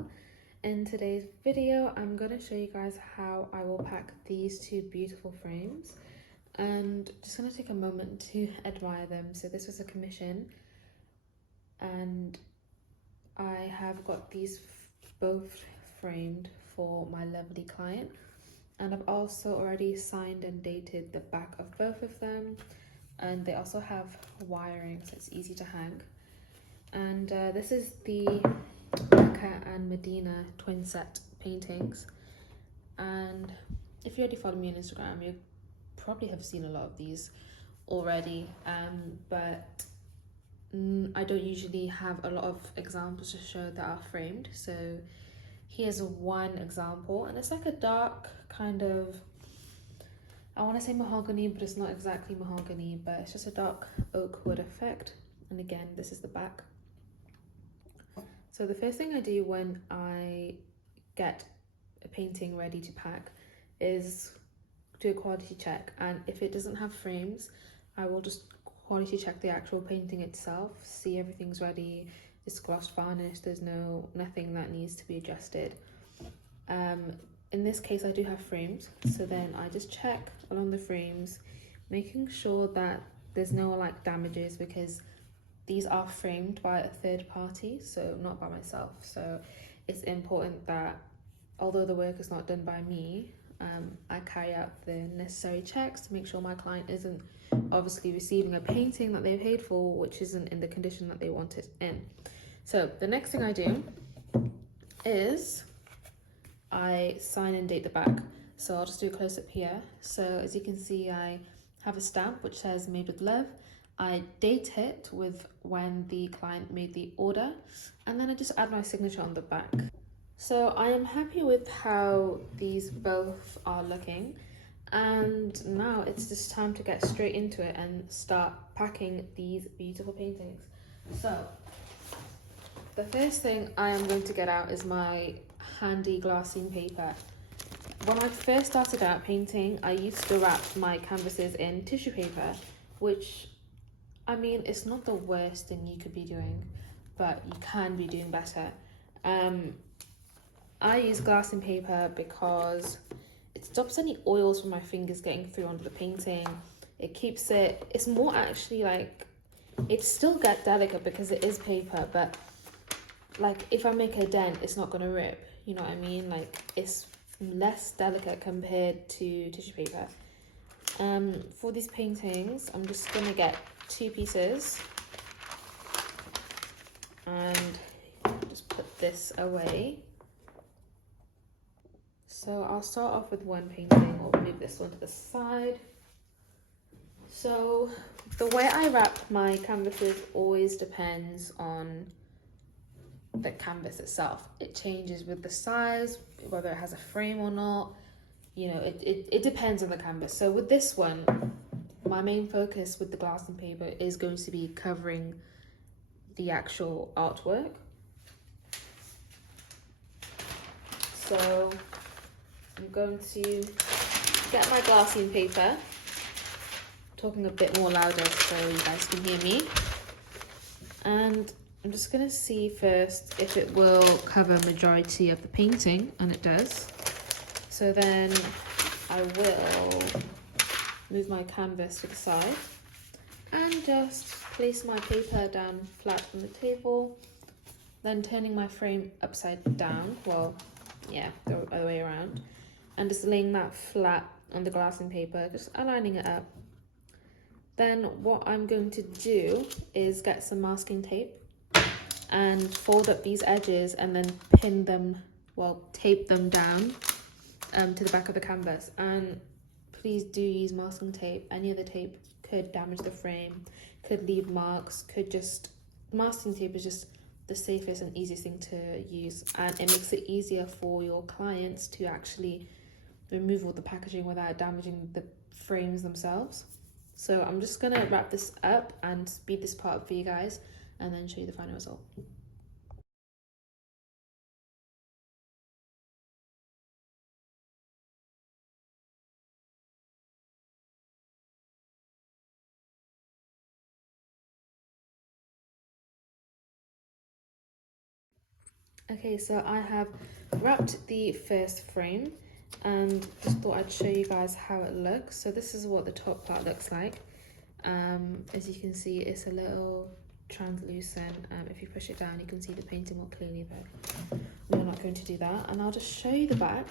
well. In today's video, I'm going to show you guys how I will pack these two beautiful frames and just going to take a moment to admire them. So this was a commission and I have got these both framed for my lovely client, and I've also already signed and dated the back of both of them, and they also have wiring so it's easy to hang. And this is the Mecca and Medina twin set paintings, and if you already follow me on Instagram, you probably have seen a lot of these already, but I don't usually have a lot of examples to show that are framed. So here's one example, and it's like a dark kind of, I want to say mahogany, but it's not exactly mahogany, but it's just a dark oak wood effect. And again, this is the back. So the first thing I do when I get a painting ready to pack is do a quality check, and if it doesn't have frames, I will just quality check the actual painting itself, see everything's ready, it's gloss varnished, there's nothing that needs to be adjusted. In this case I do have frames, so then I just check along the frames, making sure that there's no like damages, because these are framed by a third party, so not by myself. So it's important that although the work is not done by me, I carry out the necessary checks to make sure my client isn't obviously receiving a painting that they paid for which isn't in the condition that they want it in. So the next thing I do is I sign and date the back. So I'll just do a close up here. So as you can see, I have a stamp which says made with love. I date it with when the client made the order, and then I just add my signature on the back. So I am happy with how these both are looking, and now it's just time to get straight into it and start packing these beautiful paintings. So the first thing I am going to get out is my handy glassine paper. When I first started out painting, I used to wrap my canvases in tissue paper, which, I mean, it's not the worst thing you could be doing, but you can be doing better. I use glassine paper because it stops any oils from my fingers getting through onto the painting. It keeps it, it's more actually like, it still get delicate because it is paper, but like if I make a dent, it's not gonna rip, you know what I mean? Like it's less delicate compared to tissue paper. For these paintings, I'm just gonna get 2 pieces and just put this away. So I'll start off with one painting, or move this one to the side. So the way I wrap my canvases always depends on the canvas itself. It changes with the size, whether it has a frame or not, you know, it depends on the canvas. So with this one, my main focus with the glassine paper is going to be covering the actual artwork. So I'm going to get my glassine paper, talking a bit more louder so you guys can hear me, and I'm just going to see first if it will cover majority of the painting, and it does. So then I will move my canvas to the side and just place my paper down flat on the table, then turning my frame upside down, well, yeah, the other way around, and just laying that flat on the glassine paper, just aligning it up. Then what I'm going to do is get some masking tape and fold up these edges and then pin them, well, tape them down to the back of the canvas. And please do use masking tape. Any other tape could damage the frame, could leave marks, masking tape is just the safest and easiest thing to use, and it makes it easier for your clients to actually remove all the packaging without damaging the frames themselves. So I'm just gonna wrap this up and speed this part up for you guys, and then show you the final result. Okay, so I have wrapped the first frame and just thought I'd show you guys how it looks. So this is what the top part looks like. As you can see, it's a little translucent. If you push it down, you can see the painting more clearly, but we're not going to do that. And I'll just show you the back.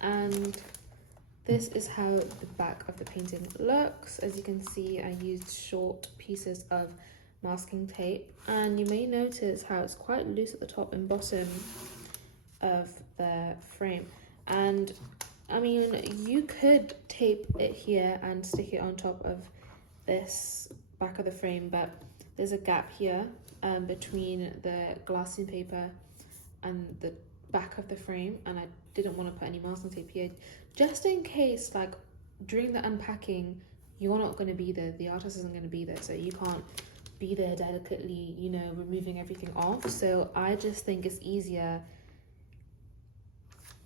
And this is how the back of the painting looks. As you can see, I used short pieces of masking tape, and you may notice how it's quite loose at the top and bottom of the frame. And I mean, you could tape it here and stick it on top of this back of the frame, but there's a gap here between the glassine paper and the back of the frame, and I didn't want to put any masking tape here just in case, like during the unpacking, you're not going to be there, the artist isn't going to be there, so you can't be there delicately, you know, removing everything off. So I just think it's easier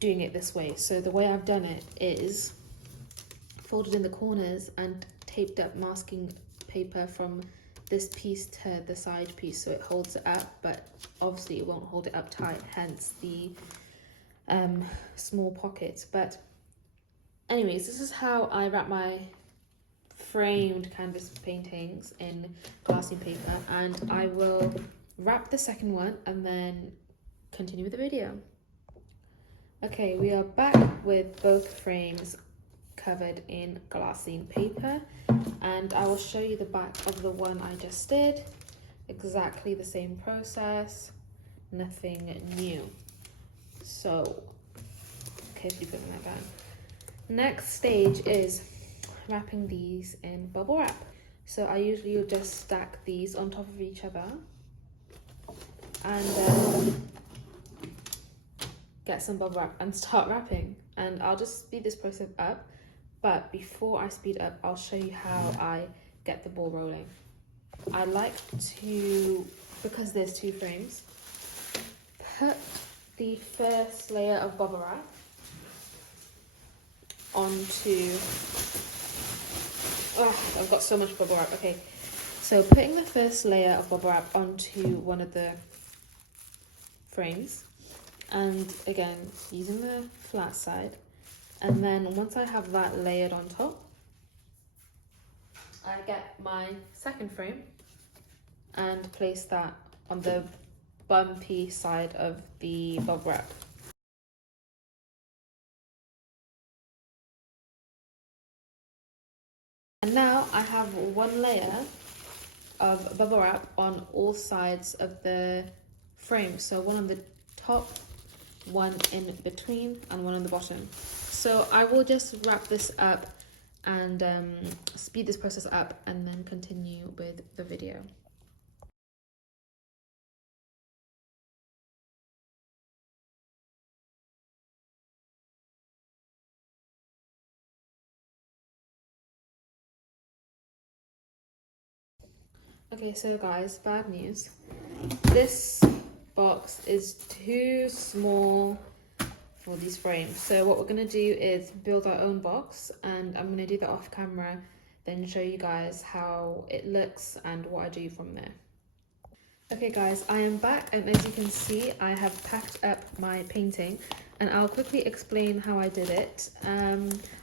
doing it this way. So the way I've done it is folded in the corners and taped up masking paper from this piece to the side piece so it holds it up, but obviously it won't hold it up tight, hence the small pockets. But anyways, this is how I wrap my framed canvas paintings in glassine paper, and I will wrap the second one and then continue with the video. Okay, we are back with both frames covered in glassine paper, and I will show you the back of the one I just did. Exactly the same process, nothing new. So carefully putting that down. Next stage is wrapping these in bubble wrap. So I usually will just stack these on top of each other and get some bubble wrap and start wrapping. And I'll just speed this process up, but before I speed up, I'll show you how I get the ball rolling. I like to, because there's two frames, put the first layer of bubble wrap onto, I've got so much bubble wrap. Okay, so putting the first layer of bubble wrap onto one of the frames, and again using the flat side, and then once I have that layered on top, I get my second frame and place that on the bumpy side of the bubble wrap. And now I have one layer of bubble wrap on all sides of the frame. So one on the top, one in between, and one on the bottom. So I will just wrap this up and speed this process up and then continue with the video. Okay, so guys, bad news. This box is too small for these frames. So what we're gonna do is build our own box, and I'm gonna do that off camera, then show you guys how it looks and what I do from there. Okay guys, I am back, and as you can see, I have packed up my painting, and I'll quickly explain how I did it.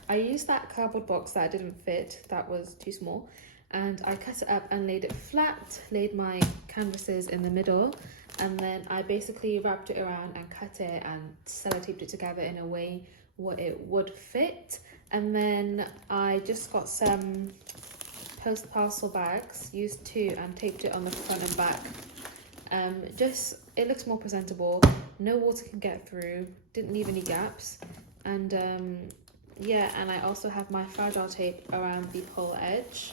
I used that cardboard box that didn't fit, that was too small, and I cut it up and laid it flat, laid my canvases in the middle, and then I basically wrapped it around and cut it and sellotaped it together in a way what it would fit. And then I just got some post parcel bags, used two, and taped it on the front and back. Just, it looks more presentable, no water can get through, didn't leave any gaps, and yeah, and I also have my fragile tape around the whole edge.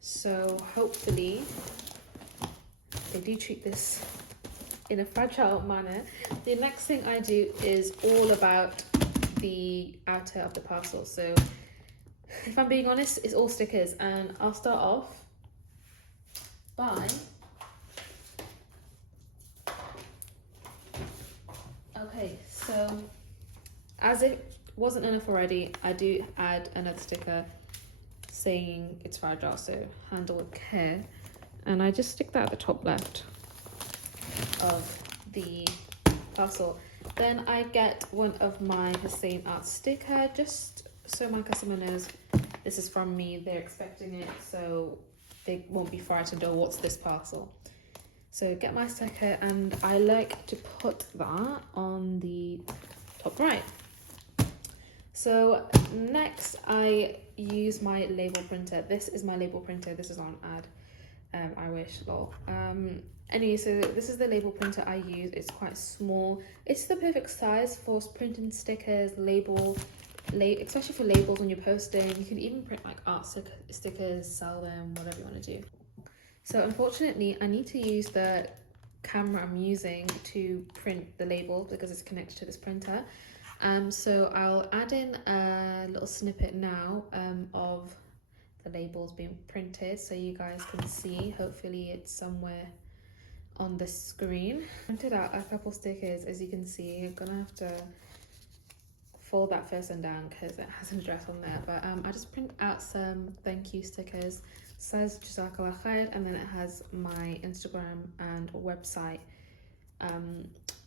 So hopefully they do treat this in a fragile manner. The next thing I do is all about the outer of the parcel. So if I'm being honest, it's all stickers, and I'll start off by so as it wasn't enough already, I do add another sticker saying it's fragile, so handle with care, and I just stick that at the top left of the parcel. Then I get one of my Hussainartss sticker, just so my customer knows this is from me, they're expecting it, so they won't be frightened, or what's this parcel. So get my sticker, and I like to put that on the top right. So next I use my label printer. This is my label printer, this is not an ad, I wish, lol. Anyway, so this is the label printer I use. It's quite small. It's the perfect size for printing stickers, especially for labels when you're posting. You can even print like art stickers, sell them, whatever you want to do. So unfortunately, I need to use the camera I'm using to print the label because it's connected to this printer. So I'll add in a little snippet now of the labels being printed so you guys can see. Hopefully it's somewhere on the screen. Printed out a couple stickers, as you can see. I'm gonna have to fold that first one down because it has an address on there, but I just print out some thank you stickers. Says Jazakallah khair, and then it has my Instagram and website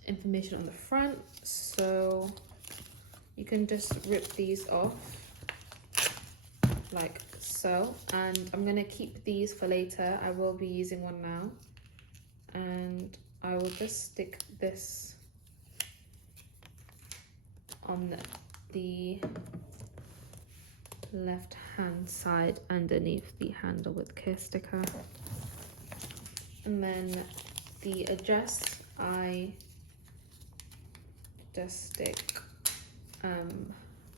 information on the front, so you can just rip these off like so. And I'm gonna keep these for later. I will be using one now, and I will just stick this on the left hand side underneath the handle with care sticker. And then the address I just stick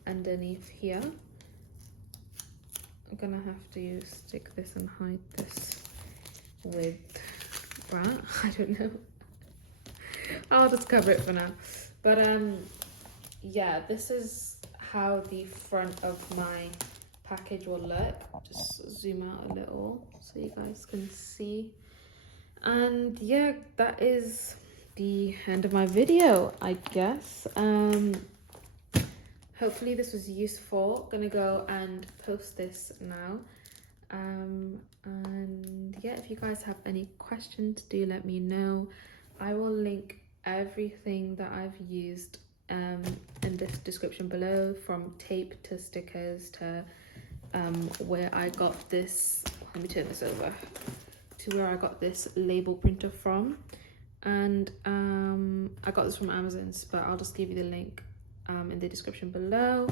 underneath here. I'm gonna have to stick this and hide this with that. I don't know. I'll just cover it for now. But yeah, this is how the front of my package will look. Just zoom out a little so you guys can see. And yeah, that is the end of my video, I guess. Hopefully this was useful. Gonna go and post this now. And yeah, if you guys have any questions, do let me know. I will link everything that I've used in this description below, from tape to stickers to where I got this. Let me turn this over to where I got this label printer from. And I got this from Amazon's, but I'll just give you the link in the description below.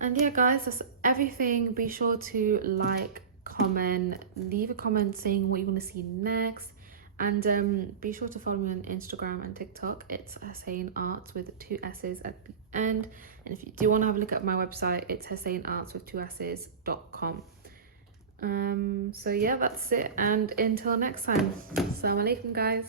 And yeah guys, that's everything. Be sure to like, comment, leave a comment saying what you want to see next, and be sure to follow me on Instagram and TikTok. It's Hussainartss with 2 S's at the end. And if you do want to have a look at my website, it's Hussainartss with 2 S's.com. So yeah, that's it, and until next time, assalamu alaikum guys.